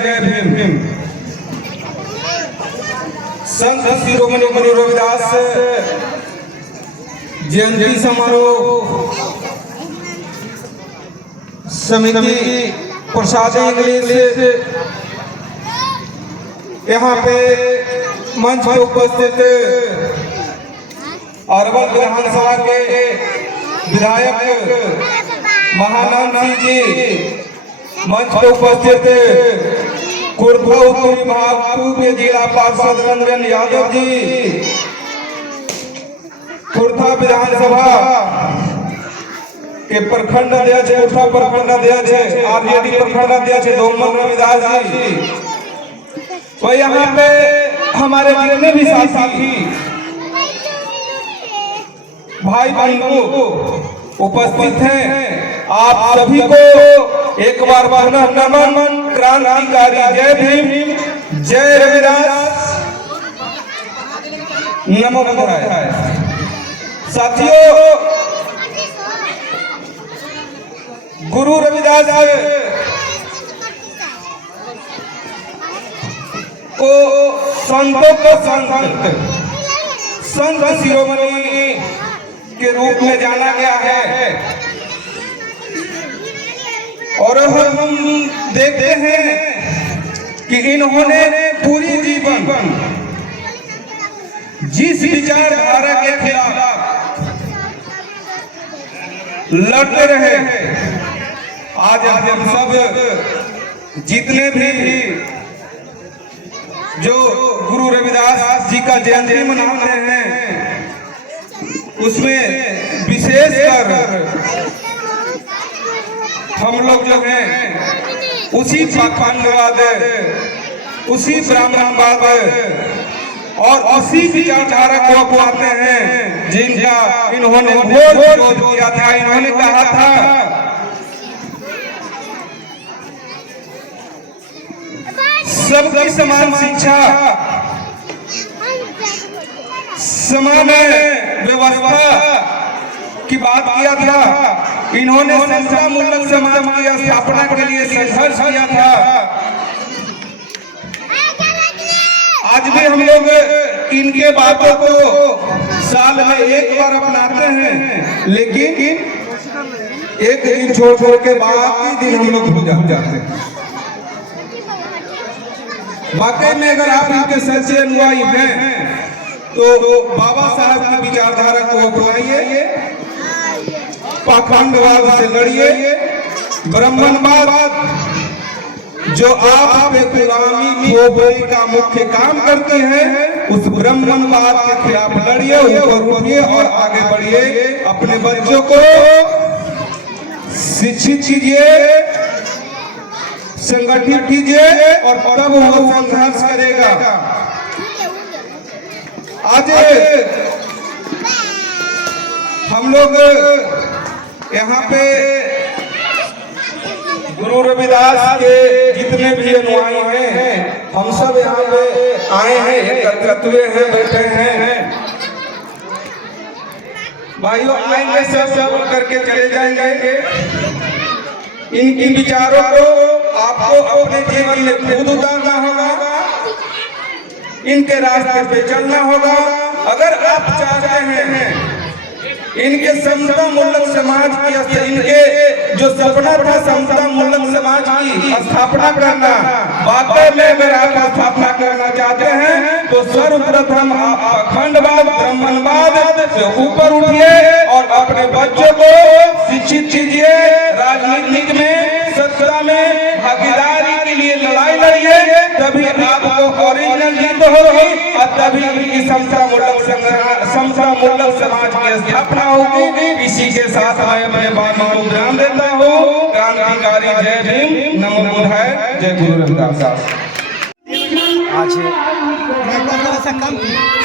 जय भीम। संत शिरोमणि गुरु रविदास जयंती समारोह समिति प्रसाद इंग्लिश यहाँ पे मंच पे उपस्थित अरवल विधानसभा के विधायक महानंद सिंह जी, मंच पे उपस्थित खुर्दा उत्तर विभाग के जिला पार्षद रंजन यादव जी, खुर्दा विधानसभा के प्रखंड अध्यक्ष, खुर्दा प्रखंड अध्यक्ष, आरजेडी प्रखंड अध्यक्ष डोमन रविदास जी, तो यहाँ पे हमारे जितने भी साथी भाई बंधु उपस्थित हैं, आप सभी को एक बार पुनः नमन। क्रांतिकारी जय भीम, जय रविदास, नमो बुद्धाय। साथियों, गुरु रविदास को संतों का संत शिरोमणि के रूप में जाना गया है और हम देखते हैं कि इन्होंने पूरी जीवन जिस विचारधारा के खिलाफ लड़ते रहे, आज हम सब जितने भी जो गुरु रविदास जी का जयंती मनाते हैं, उसमें विशेषकर हम लोग जो हैं उसी पाखंडवाद, उसी ब्राह्मणवाद और उसी विचारधारा को अपनाते हैं जिनका इन्होंने घोर विरोध किया था। इन्होंने कहा था सबकी समान शिक्षा, समान व्यवस्था की बात किया था। इन्होंने समतामूलक समाज की स्थापना के लिए संघर्ष किया था। आज भी हम लोग इनके बातों को साल में एक बार अपनाते हैं, लेकिन एक दिन छोड़ के बाकी दिन हम लोग भूल जाते हैं। वाकई में अगर आप इनके सच्चे अनुयायी हैं तो बाबा साहब की विचारधारा को अपनाइए, पाखंडवाद से लड़िए, ब्राह्मणवाद जो आप पे गुलामी थोपने का मुख्य काम करते हैं, उस ब्राह्मणवाद के खिलाफ लड़िए, ऊपर उठिए और आगे बढ़िए। अपने बच्चों को शिक्षित कीजिए, संगठित कीजिए और तब वो संघर्ष करेगा। आज हम लोग यहाँ पे गुरु रविदास के जितने भी अनुयायी हैं, हम सब यहाँ पे आए हैं, एकत्रित हुए हैं, बैठे हैं। भाइयों, आएंगे सब करके चले जाएंगे। इनकी विचारों को आपको अपने जीवन में खुद उतारना होगा, इनके रास्ते पे चलना होगा। अगर आप चाहते हैं इनके समतामूलक समाज की, इनके जो सपना था समतामूलक समाज की स्थापना करना, वाकई में अगर आप स्थापना करना चाहते हैं तो सर्वप्रथम आप अखंडवाद, ब्राह्मणवाद से ऊपर उठिए और अपने बच्चों को शिक्षित कीजिए। राजनीति में, सत्ता में भागीदारी के लिए लड़ाई लड़िए, तभी आपको ओरिजिनल जीत होगी और तभी इनकी समतामूलक समाज की स्थापना होगी। इसी के साथ मैं अपने बात को विराम देता हूँ। क्रांतिकारी जय भीम, नमो बुद्धाय, जय गुरु रविदास। आज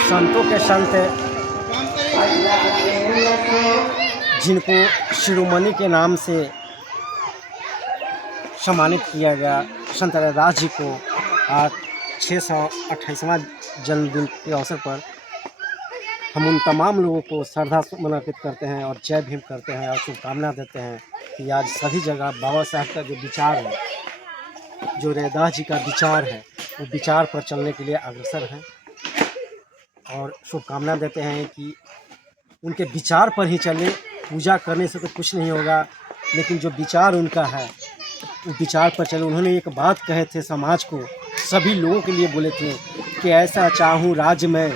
संतों के संत जिनको शिरोमणि के नाम से सम्मानित किया गया, संत रविदास जी को आज 628वां जन्मदिन के अवसर पर हम उन तमाम लोगों को श्रद्धा समर्पित करते हैं और जय भीम करते हैं और शुभकामना देते हैं कि आज सभी जगह बाबा साहब का जो विचार है जो रैदास जी का विचार है वो विचार पर चलने के लिए अग्रसर हैं और शुभकामना देते हैं कि उनके विचार पर ही चले। पूजा करने से तो कुछ नहीं होगा, लेकिन जो विचार उनका है वो विचार पर चले। उन्होंने एक बात कहे थे समाज को, सभी लोगों के लिए बोले थे कि ऐसा चाहूँ राज्य में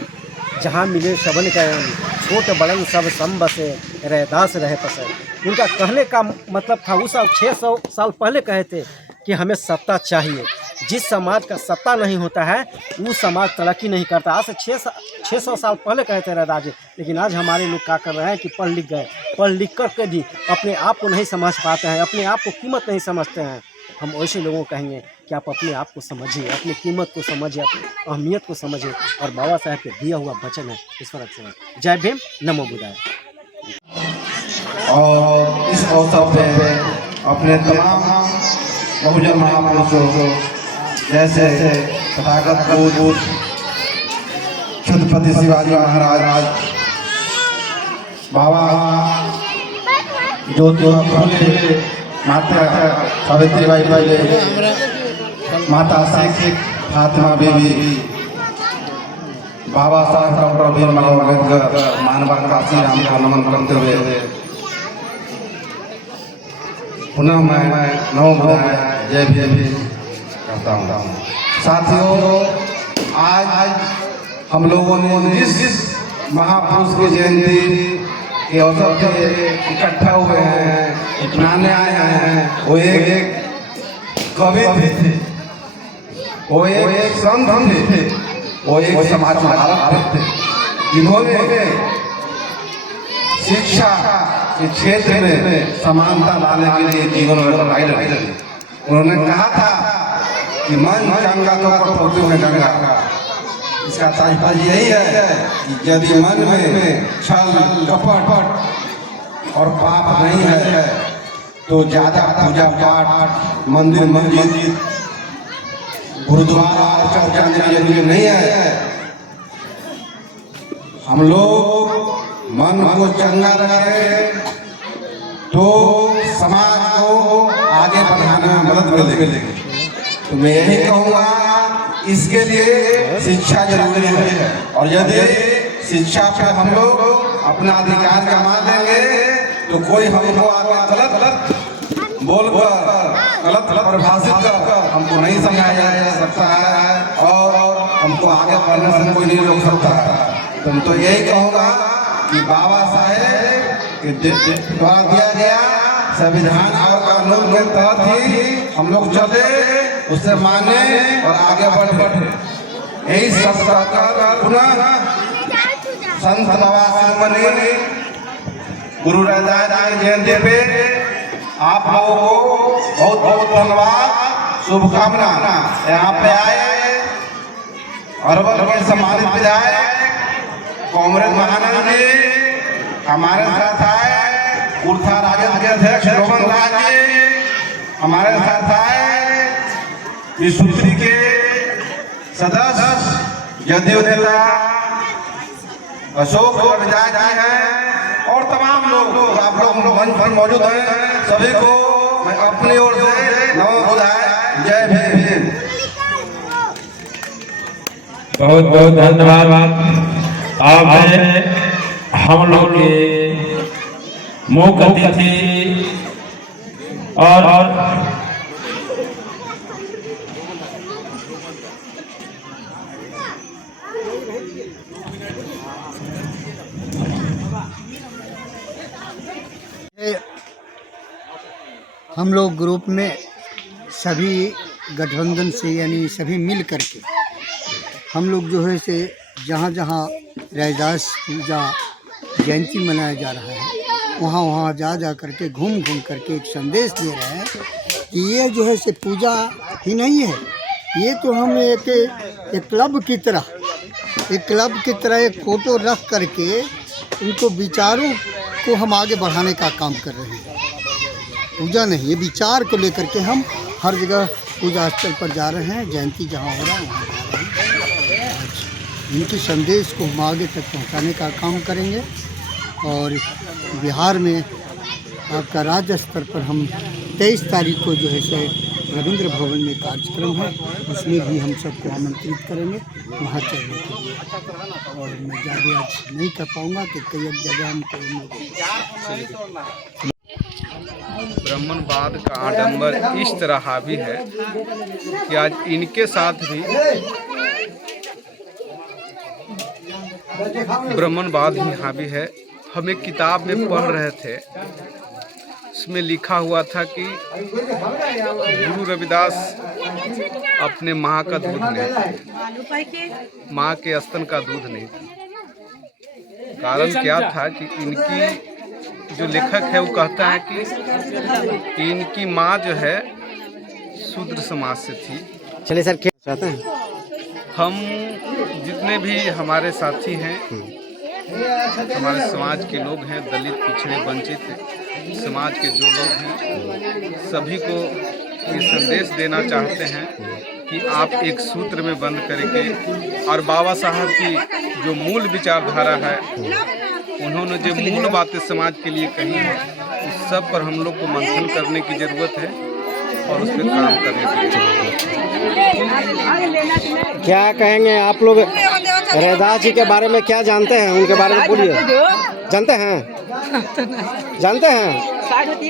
जहाँ मिले सबन कयन, छोट बड़न सब सम बसे, रैदास रहे पसर। उनका कहने का मतलब था, उस 600 साल पहले कहे थे कि हमें सत्ता चाहिए। जिस समाज का सत्ता नहीं होता है वो समाज तरक्की नहीं करता। आज से 600 साल पहले कहे थे रैदास जी, लेकिन आज हमारे लोग क्या कर रहे हैं कि पढ़ लिख गए, पढ़ लिख कर के भी अपने आप को नहीं समझ पाते हैं, अपने आप को कीमत नहीं समझते हैं। हम वैसे लोगों को कहेंगे कि आप अपने आप को समझिए, अपनी कीमत को समझिए, अपनी अहमियत को समझिए। और बाबा साहब के दिया हुआ वचन है ईश्वर से। जय भीम, नमो बुद्धाय। और इस अवसर पे अपने तमाम बहुजन महापुरुषों जैसे तथागत पूज्य छत्रपति शिवाजी महाराज, बाबा ज्योतिबा फुले, माता सावित्रीबाई फुले, माता शेख फातिमा बीबी, बाबा साहब डॉक्टर भीमराव अम्बेडकर, मानवता काशी राम का नमन करते हुए पुनः मैं नमो बुद्धाय जय भीम करता हूँ। साथियों, आज हम लोगों ने जिस महापुरुष की जयंती के अवसर पे इकट्ठा हुए हैं, अपनाने आए हैं, वो एक कवि थे, वो एक संत थे, वो एक समाज सुधारक थे, जिन्होंने शिक्षा के क्षेत्र में समानता लाने के लिए जीवन में लड़ाई लड़ी। उन्होंने कहा था कि मन गंगा तो कटौती में गंगा। इसका तात्पर्य यही है कि यदि मन में छल कपट और पाप नहीं है तो ज्यादा पूजा पाठ, मंदिर मस्जिद, गुरुद्वारा और चर्च जाने की जरूरत नहीं है। हम लोग मन को चंगा रखें तो समाज को आगे बढ़ाने में मदद मिलेगी। तो मैं यही कहूँगा, इसके लिए शिक्षा जरूरी है। और यदि शिक्षा पे हम लोग अपना अधिकार जमा देंगे तो कोई हमको आगे गलत बोलकर, गलत परिभाषित कर हमको नहीं समझाया जा सकता है और हमको आगे बढ़ने से कोई नहीं रोक सकता है। तो मैं तो यही कहूँगा कि बाबा साहेब के द्वारा दिया गया संविधान और कानून के तहत ही हम लोग चले, उसे माने और आगे बढ़े। यही सब कहकर पुनः संत बाबा शिरोमणि गुरु रैदास जी जयंती पे आप लोगों को बहुत बहुत धन्यवाद, शुभकामना। यहाँ पे आए अरवल के सम्मानित विधायक कांग्रेस महानगर जी हमारे साथ आए, कुर्था राजद के अध्यक्ष रोमन राज जी हमारे साथ आए, विश्वश्री के सदस्य जदयू नेता अशोक विधायक जी हैं और तमाम लोग आप लोग मंच पर मौजूद हैं। सभी को मैं अपनी ओर से नमो बुद्धाय जय भीम। बहुत बहुत धन्यवाद। आप हम लोग के मुख्य अतिथि और हम लोग ग्रुप में सभी गठबंधन से यानी सभी मिल करके हम लोग जो है से जहाँ जहाँ रैदास पूजा जयंती मनाया जा रहा है वहाँ वहाँ जा जा करके घूम करके एक संदेश दे रहे हैं कि ये जो है से पूजा ही नहीं है, ये तो हम एक क्लब की तरह एक फ़ोटो रख करके उनको विचारों को हम आगे बढ़ाने का काम कर रहे हैं। पूजा नहीं, ये विचार को लेकर के हम हर जगह पूजा स्थल पर जा रहे हैं, जयंती जहाँ हो रहा है वहाँ जा रहे हैं। इनके संदेश को हम आगे तक पहुँचाने का काम करेंगे। और बिहार में आपका राज्य स्तर पर हम 23 तारीख को जो है से रविंद्र भवन में कार्यक्रम है, उसमें भी हम सबको आमंत्रित करेंगे वहाँ चलने के लिए। और मैं ज़्यादा आज नहीं कर पाऊँगा कि कई एक जगह हमको ब्राह्मणवाद का आडंबर इस तरह हावी है कि आज इनके साथ भी ब्राह्मणवाद ही हावी है। हम एक किताब में पढ़ रहे थे, उसमें लिखा हुआ था कि गुरु रविदास अपने माँ का दूध नहीं पीते, माँ के स्तन का दूध नहीं पीते। कारण क्या था कि इनकी जो लेखक है वो कहता है कि इनकी माँ जो है शूद्र समाज से थी। चलिए सर, क्या चाहते हैं? हम जितने भी हमारे साथी हैं, हमारे समाज के लोग हैं, दलित, पिछड़े, वंचित समाज के जो लोग हैं, सभी को ये संदेश देना चाहते हैं कि आप एक सूत्र में बंद करके और बाबा साहब की जो मूल विचारधारा है, उन्होंने जो मूल बातें समाज के लिए कही हैं, उस सब पर हम लोग को मंथन करने की ज़रूरत है और उस पर काम करने की ज़रूरत है। क्या कहेंगे आप लोग रैदास जी के बारे में, क्या जानते हैं उनके बारे में बोलिए। जानते हैं? जानते हैं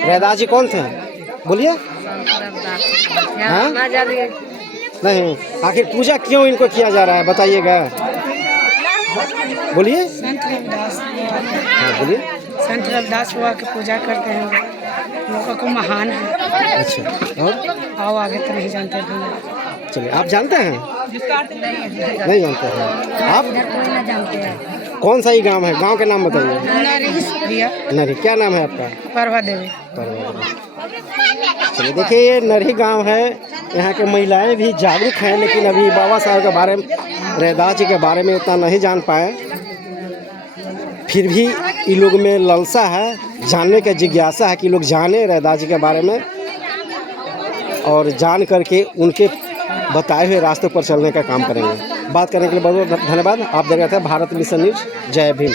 रैदास जी कौन थे? बोलिए। हाँ? नहीं, आखिर पूजा क्यों इनको किया जा रहा है बताइएगा। बोलिए। हाँ बोलिए। संत रविदास बाबा की पूजा करते हैं, लोगों को महान है। अच्छा, और आओ आगे तो नहीं जानते भैया। चलिए, आप जानते हैं? नहीं जानते हैं आप? कोई ना जानते हैं। कौन सा ही गांव है? गांव के नाम बताइए। नरी। क्या नाम है आपका? परवा देवी। चलिए, देखिए ये नरी गांव है, यहाँ के महिलाएं भी जागरूक हैं, लेकिन अभी बाबा साहब के बारे में, रैदास जी के बारे में इतना नहीं जान पाए। फिर भी इन लोग में लालसा है, जानने का जिज्ञासा है कि लोग जाने रैदास जी के बारे में और जान करके उनके बताए हुए रास्तों पर चलने का काम करेंगे। बात करने के लिए बहुत बहुत धन्यवाद। आप देख रहे थे भारत मिशन न्यूज। जय भीम।